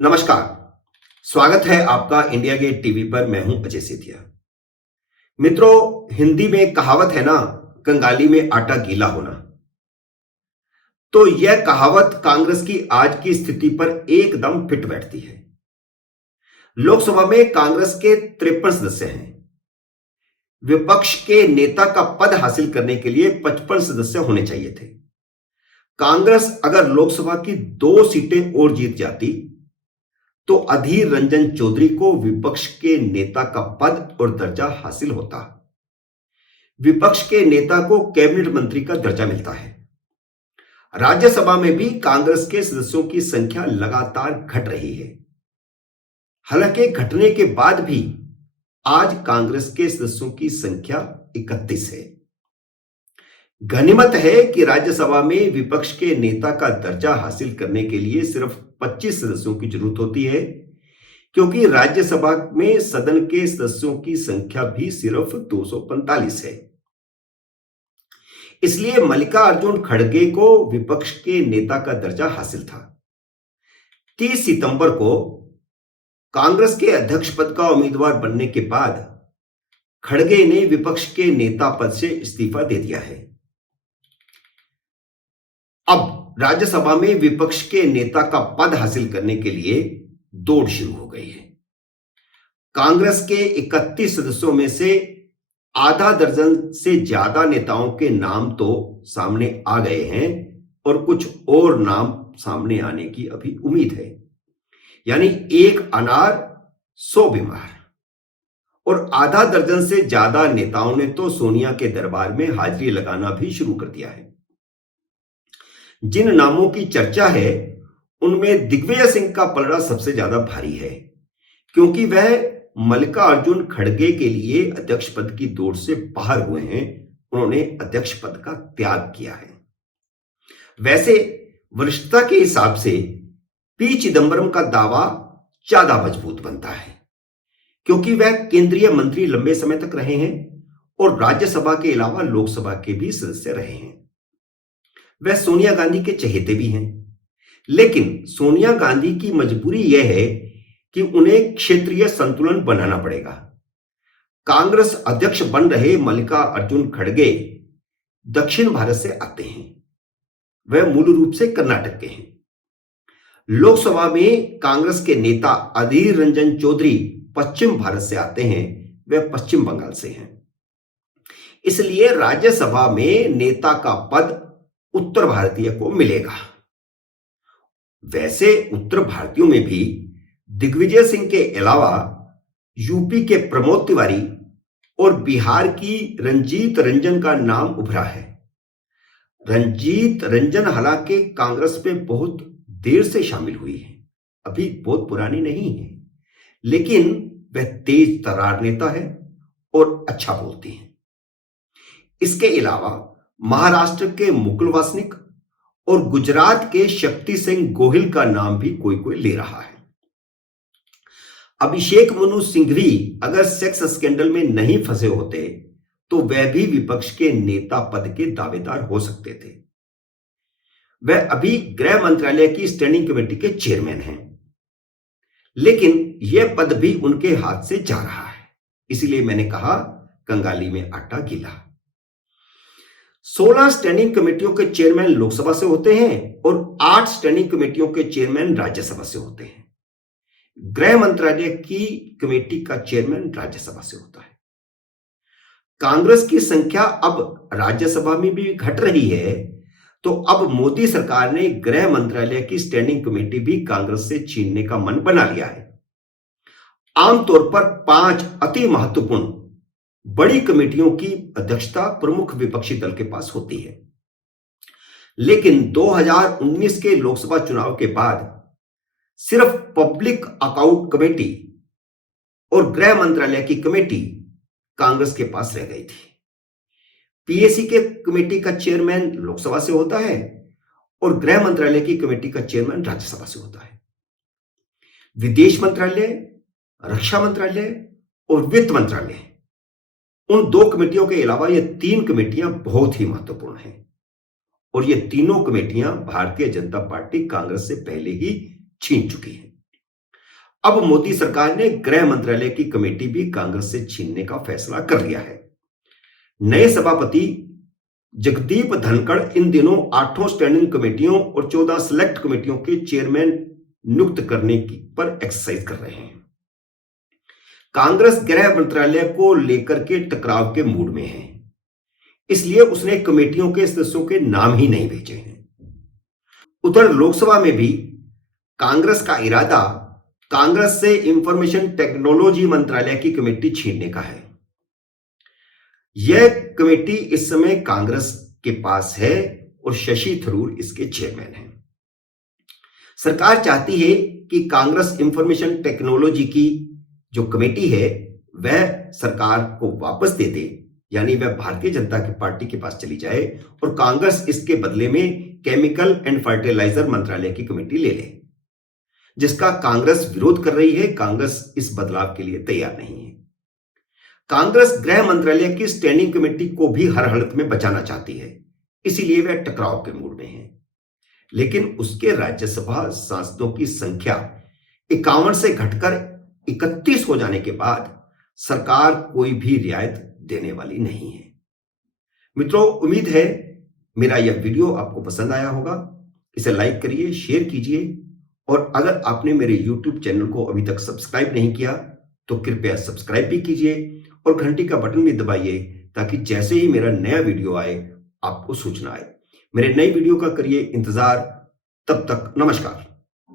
नमस्कार। स्वागत है आपका इंडिया गेट टीवी पर। मैं हूं अजय सेठिया। मित्रों, हिंदी में कहावत है ना, कंगाली में आटा गीला होना। तो यह कहावत कांग्रेस की आज की स्थिति पर एकदम फिट बैठती है। लोकसभा में कांग्रेस के 53 सदस्य हैं। विपक्ष के नेता का पद हासिल करने के लिए 55 सदस्य होने चाहिए थे। कांग्रेस अगर लोकसभा की 2 सीटें और जीत जाती तो अधीर रंजन चौधरी को विपक्ष के नेता का पद और दर्जा हासिल होता। विपक्ष के नेता को कैबिनेट मंत्री का दर्जा मिलता है। राज्यसभा में भी कांग्रेस के सदस्यों की संख्या लगातार घट रही है। हालांकि घटने के बाद भी आज कांग्रेस के सदस्यों की संख्या 31 है। गनीमत है कि राज्यसभा में विपक्ष के नेता का दर्जा हासिल करने के लिए सिर्फ 25 सदस्यों की जरूरत होती है, क्योंकि राज्यसभा में सदन के सदस्यों की संख्या भी सिर्फ 245 है। इसलिए मल्लिकार्जुन खड़गे को विपक्ष के नेता का दर्जा हासिल था। 30 सितंबर को कांग्रेस के अध्यक्ष पद का उम्मीदवार बनने के बाद खड़गे ने विपक्ष के नेता पद से इस्तीफा दे दिया है। अब राज्यसभा में विपक्ष के नेता का पद हासिल करने के लिए दौड़ शुरू हो गई है। कांग्रेस के 31 सदस्यों में से आधा दर्जन से ज्यादा नेताओं के नाम तो सामने आ गए हैं और कुछ और नाम सामने आने की अभी उम्मीद है। यानी एक अनार 100 बीमार। और आधा दर्जन से ज्यादा नेताओं ने तो सोनिया के दरबार में हाजिरी लगाना भी शुरू कर दिया है। जिन नामों की चर्चा है उनमें दिग्विजय सिंह का पलड़ा सबसे ज्यादा भारी है, क्योंकि वह मल्लिकार्जुन खड़गे के लिए अध्यक्ष पद की दौड़ से बाहर हुए हैं। उन्होंने अध्यक्ष पद का त्याग किया है। वैसे वरिष्ठता के हिसाब से पी चिदंबरम का दावा ज्यादा मजबूत बनता है, क्योंकि वह केंद्रीय मंत्री लंबे समय तक रहे हैं और राज्यसभा के अलावा लोकसभा के भी सदस्य रहे हैं। वह सोनिया गांधी के चहेते भी हैं, लेकिन सोनिया गांधी की मजबूरी यह है कि उन्हें क्षेत्रीय संतुलन बनाना पड़ेगा। कांग्रेस अध्यक्ष बन रहे मल्लिकार्जुन खड़गे दक्षिण भारत से आते हैं। वह मूल रूप से कर्नाटक के हैं। लोकसभा में कांग्रेस के नेता अधीर रंजन चौधरी पश्चिम भारत से आते हैं। वह पश्चिम बंगाल से हैं। इसलिए राज्यसभा में नेता का पद उत्तर भारतीय को मिलेगा। वैसे उत्तर भारतीयों में भी दिग्विजय सिंह के अलावा यूपी के प्रमोद तिवारी और बिहार की रंजीत रंजन का नाम उभरा है। रंजीत रंजन हालांकि कांग्रेस में बहुत देर से शामिल हुई है, अभी बहुत पुरानी नहीं है, लेकिन वह तेज तर्रार नेता है और अच्छा बोलती है। इसके अलावा महाराष्ट्र के मुकुल वासनिक और गुजरात के शक्ति सिंह गोहिल का नाम भी कोई कोई ले रहा है। अभिषेक मनु सिंघवी अगर सेक्स स्कैंडल में नहीं फंसे होते तो वह भी विपक्ष के नेता पद के दावेदार हो सकते थे। वह अभी गृह मंत्रालय की स्टैंडिंग कमेटी के चेयरमैन हैं, लेकिन यह पद भी उनके हाथ से जा रहा है। इसीलिए मैंने कहा कंगाली में आटा गीला। 16 स्टैंडिंग कमेटियों के चेयरमैन लोकसभा से होते हैं और 8 स्टैंडिंग कमेटियों के चेयरमैन राज्यसभा से होते हैं। गृह मंत्रालय की कमेटी का चेयरमैन राज्यसभा से होता है। कांग्रेस की संख्या अब राज्यसभा में भी घट रही है, तो अब मोदी सरकार ने गृह मंत्रालय की स्टैंडिंग कमेटी भी कांग्रेस से छीनने का मन बना लिया है। आमतौर पर 5 अति महत्वपूर्ण बड़ी कमेटियों की अध्यक्षता प्रमुख विपक्षी दल के पास होती है, लेकिन 2019 के लोकसभा चुनाव के बाद सिर्फ पब्लिक अकाउंट कमेटी और गृह मंत्रालय की कमेटी कांग्रेस के पास रह गई थी। पीएसी के कमेटी का चेयरमैन लोकसभा से होता है और गृह मंत्रालय की कमेटी का चेयरमैन राज्यसभा से होता है। विदेश मंत्रालय, रक्षा मंत्रालय और वित्त मंत्रालय, उन 2 कमेटियों के अलावा ये 3 कमेटियां बहुत ही महत्वपूर्ण हैं और ये तीनों कमेटियां भारतीय जनता पार्टी कांग्रेस से पहले ही छीन चुकी है। अब मोदी सरकार ने गृह मंत्रालय की कमेटी भी कांग्रेस से छीनने का फैसला कर लिया है। नए सभापति जगदीप धनखड़ इन दिनों 8 स्टैंडिंग कमेटियों और 14 सेलेक्ट कमेटियों के चेयरमैन नियुक्त करने की पर एक्सरसाइज कर रहे हैं। कांग्रेस गृह मंत्रालय को लेकर के टकराव के मूड में है, इसलिए उसने कमेटियों के सदस्यों के नाम ही नहीं भेजे हैं। उधर लोकसभा में भी कांग्रेस का इरादा कांग्रेस से इंफॉर्मेशन टेक्नोलॉजी मंत्रालय की कमेटी छीनने का है। यह कमेटी इस समय कांग्रेस के पास है और शशि थरूर इसके चेयरमैन हैं। सरकार चाहती है कि कांग्रेस इंफॉर्मेशन टेक्नोलॉजी की जो कमेटी है वह सरकार को वापस दे दे, यानी वह भारतीय जनता पार्टी के पास चली जाए और कांग्रेस इसके बदले में केमिकल एंड फर्टिलाइजर मंत्रालय की कमेटी ले ले, जिसका कांग्रेस विरोध कर रही है। कांग्रेस इस बदलाव के लिए तैयार नहीं है। कांग्रेस गृह मंत्रालय की स्टैंडिंग कमेटी को भी हर हालत में बचाना चाहती है, इसीलिए वह टकराव के मूड में है। लेकिन उसके राज्यसभा सांसदों की संख्या 51 से घटकर 31 हो जाने के बाद सरकार कोई भी रियायत देने वाली नहीं है। मित्रों, उम्मीद है मेरा यह वीडियो आपको पसंद आया होगा। इसे लाइक करिए, शेयर कीजिए और अगर आपने मेरे YouTube चैनल को अभी तक सब्सक्राइब नहीं किया तो कृपया सब्सक्राइब भी कीजिए और घंटी का बटन भी दबाइए ताकि जैसे ही मेरा नया वीडियो आए आपको सूचना आए। मेरे नई वीडियो का करिए इंतजार। तब तक नमस्कार।